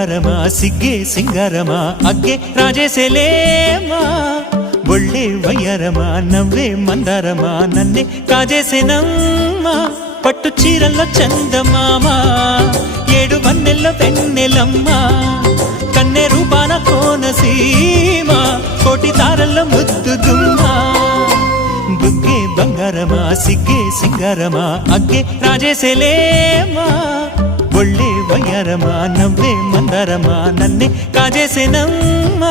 బంగారమా సిగ్గే సింగారమా అగ్గే రాజేసేలేమా ఒళ్ళే వయ్యారమా నవ్వే మందారమా నన్నే కాజేసేనమ్మా పట్టు చీరల్లో చందమామా ఏడు వన్నెల్లో వెన్నెలమ్మా కన్నె రూపాన కోనసీమ కోటి తారల్లో ముద్దుదుమ్మా బుగ్గే బంగారమా సిగ్గే సింగారమా అగ్గే రాజేసేలేమా ఒళ్ళే వయ్యారమా నవ్వే మందారమా నన్నే కాజేసేనమ్మా